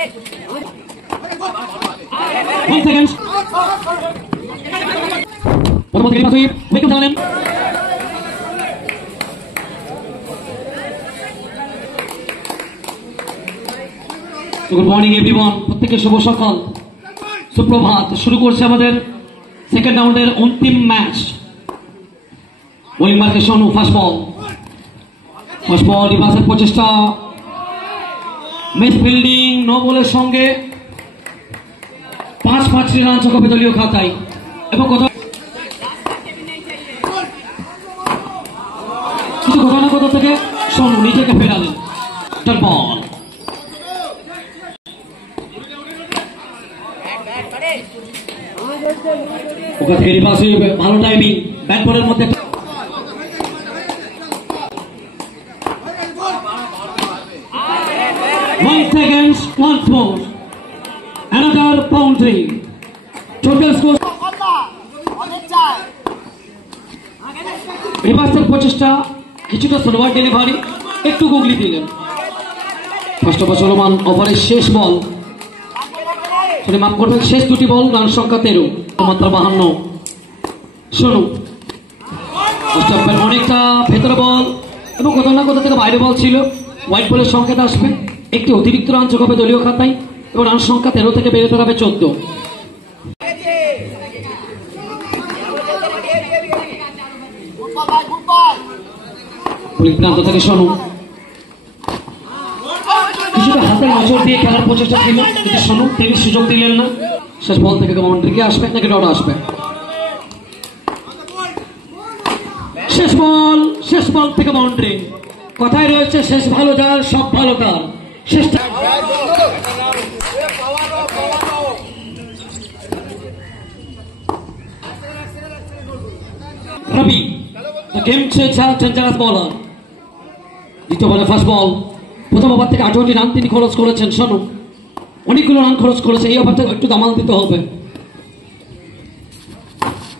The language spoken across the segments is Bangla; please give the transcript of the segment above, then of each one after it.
1 second. প্রথমত গেলি পাসুই উইকেট চালালেন। গুড মর্নিং এভরিওয়ান, প্রত্যেককে শুভ সকাল, সুপ্রভাত। শুরু করছে আমাদের সেকেন্ড রাউন্ডের অন্তিম ম্যাচ। বোলিং মার্কে সোনু, ফার্স্ট বল রিভার্সের প্রচেষ্টা, মিস ফিল্ডিং, নো বলের সঙ্গে 5 রান চকপে দলীয় খাতায়। এবং কিছু ঘটনা থেকে সোনু নিজেকে ফেরালেন। বল ওখান থেকে রিভার্সে ভালো টাইমিং, ব্যাট বলের মধ্যে once more another boundary, total score রিভার্সের প্রচেষ্টা, কিছুটা স্লোয়ার ডেলিভারি, একটু গুগলি দিলেন। ফার্স্ট ওভার চলমান ওভারের শেষ বল, মাফ করবেন, শেষ দুটি বল, রান সংখ্যা 13, মাত্রা 52। শোনো অনেকটা ভেতরে বল এবং কোথাও না কোথা থেকে বাইরে বল ছিল। হোয়াইট বলের সংকেত আসবে, একটি অতিরিক্ত রান যোগ হবে দলীয় খাতায় এবং রান সংখ্যা 13 থেকে বেড়ে দাঁড়াবে 14। প্রান্ত থেকে শোনো কিছুটা হাতের নজর দিয়ে খেলার প্রচেষ্টা ছিল, কিন্তু শোনো তিনি সুযোগ দিলেন না। শেষ বল থেকে বাউন্ডারিকে আসবে নাকি ডট আসবে? শেষ বল থেকে বাউন্ডারি। কথায় রয়েছে শেষ ভালো যার সব ভালো তার। শেষটা রবি, the game changer, dangerous bowler। দ্বিতীয় বলে ফার্স্ট বল, প্রথম ওভার থেকে 58 রান তিনি খরচ করেছেন। শোনো অনেকগুলো রান খরচ করেছে, এই ওভারটা একটু দামাল দিতে হবে।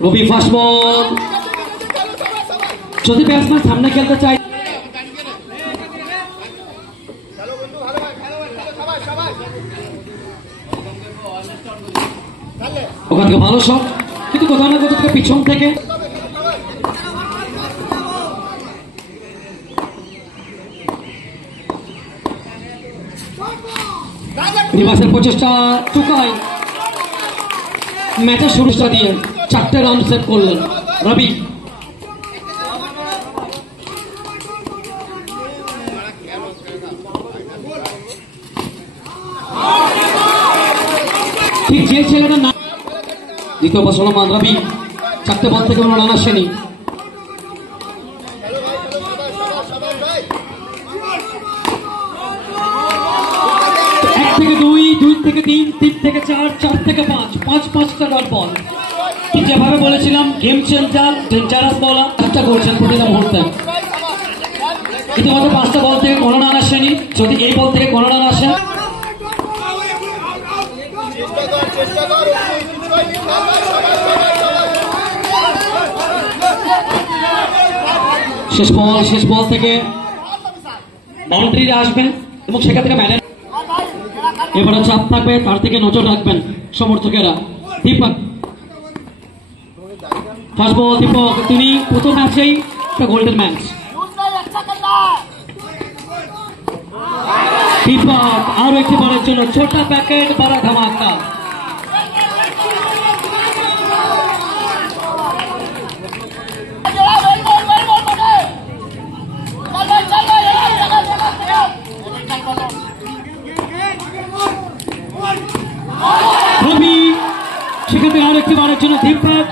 রবি ফার্স্ট বল, যদি ব্যাটসম্যান সামনে খেলতে চায় ওখান থেকে ভালো শট, কিন্তু কোথাও না কোথাও থেকে পিছন থেকে রিভার্সের প্রচেষ্টা চুকায়। ম্যাচের শুরুটা দিয়ে 4টে রান সেভ করলেন রবি। ঠিক যে ছেলেটা না, দ্বিতীয় বল সলমান রবি, 4টে বল থেকে কোনো রান আসেনি। থেকে 2 থেকে 3, 3 থেকে 4, 4 থেকে 5, 5টা ডট বল। ঠিক যেভাবে বলেছিলাম গেম চেঞ্জার, ডেঞ্জারাস বলার, চেষ্টা করছেন প্রতিটা মুহূর্তে। ইতিমধ্যে 5টা বল থেকে কোনো রান আসেনি, যদি এই বল থেকে কোনো রান আসে শেষ বল থেকে বাউন্ডারি আসবেন এবং সেখান থেকে ম্যানেজ এবারে চাপ থাকবে, তার থেকে নজর রাখবেন সমর্থকেরা। দীপক ফার্স্ট বল, দীপক তিনি প্রথম ম্যাচেই গোল্ডেন ম্যাচ। দীপক আরো একটি বলের জন্য ছোটা প্যাকেট, বড় ধামাকা। রবি সেখান থেকে আরেকটি বারের জন্য দীপক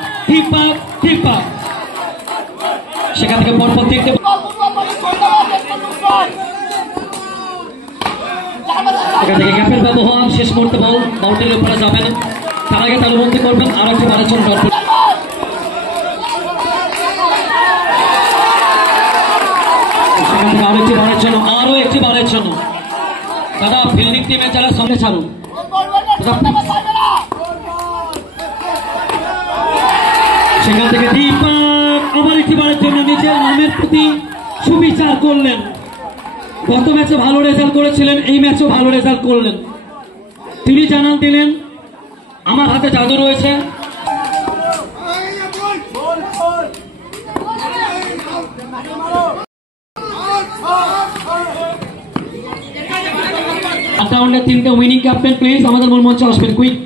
সেখান থেকে পরপর দেখতে এখান থেকে গ্যাপের ব্যবহার, শেষ মুহূর্তে বল বাউন্ডারির উপরে যাবে না, তার আগে তালুবন্দি করবেন। আরো একটি বারের জন্য সেখান থেকে আরো একটি বারের জন্য দাদা ফিল্ডিং টিমে যারা সামনে ছাড়ুন। সেখান থেকে দীপক আবার একটি বারের জন্য নিজের নামের প্রতি সুবিচার করলেন। গত ম্যাচে ভালো রেজাল্ট করেছিলেন, এই ম্যাচেও ভালো রেজাল্ট করলেন। তিনি জানান দিলেন আমার হাতে জাদু রয়েছে। রাউন্ডে 3টে উইনিং ক্যাপ্টেন প্লিজ আমাদের মূল মঞ্চে আসবেন কুইক।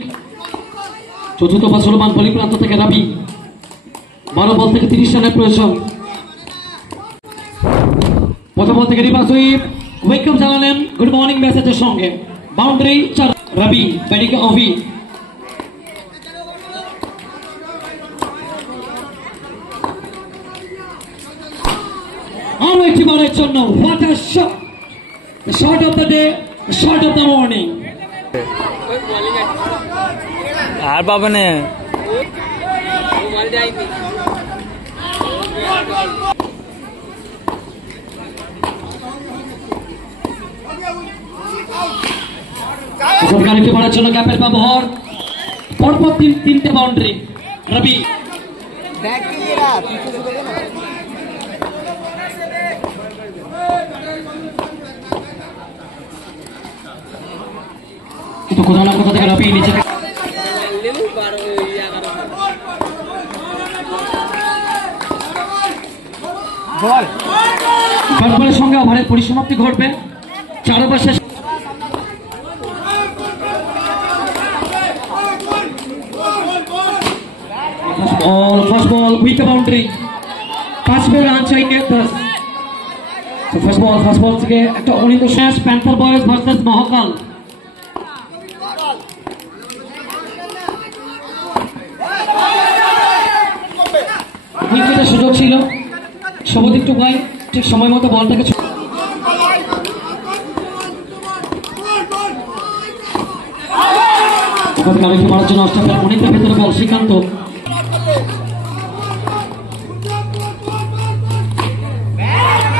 চতুর্থ বা সুলমান বলি প্রান্ত থেকে রাবি, 12 বল থেকে 30 রানের প্রয়োজন। প্রথম বল থেকে রিভার্স সুইপ, ওয়েলকাম জানালেন গুড মর্নিং মেসেজের সঙ্গে। বাউন্ডারি 4 রাবি, ব্যাটিংয়ে অভি। আরো একটি বলের জন্য what a shot, the shot of the day, the shot of the morning. আর পাবে না। সরকারকে বলার জন্য গ্যাপের ব্যবহার, পরপর 3টে বাউন্ডারি রবি। কিন্তু কোথাও না কোথা থেকে রবি নিচে বলের সঙ্গে ওভারের পরিসমাপ্তি ঘটবে। চারপাশে first ball with boundary, 5 ball run চাই 10। ফার্স্ট বল থেকে একটা অনিত শেষ। প্যান্থার বয়েজ ভার্সেস মহাকাল। সুযোগ ছিল সবদিক টুকাই ঠিক সময় মতো বলটাকে মারার জন্য অস্ট্রেলিয়ার অনেকটা ভেতরে বল শ্রীকান্ত।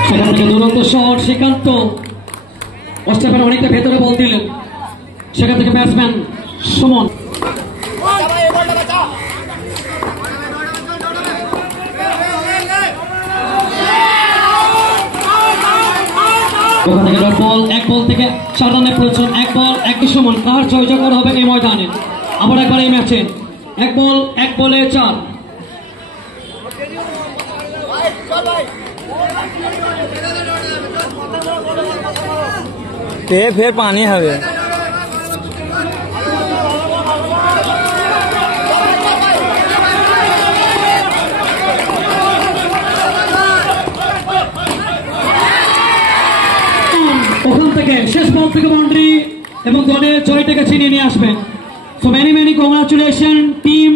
সেখান থেকে দুরন্ত শট শ্রীকান্ত, অস্ট্রেলিয়ার অনেকটা ভেতরে বল দিলেন। সেখান থেকে ব্যাটসম্যান সুমন। ওখান থেকে এক বল থেকে 4 রানের প্রয়োজন। 1 বল 1 সমান। কার জয়জয়কার হবে এই ময়দানে? আবার একবার এই ম্যাচে 1 বলে 4। ফের পানি হবে। ওখান থেকে শেষ বল থেকে বাউন্ডারি এবং দলের জয়টাকে ছিনিয়ে নিয়ে আসবেন। So many congratulation team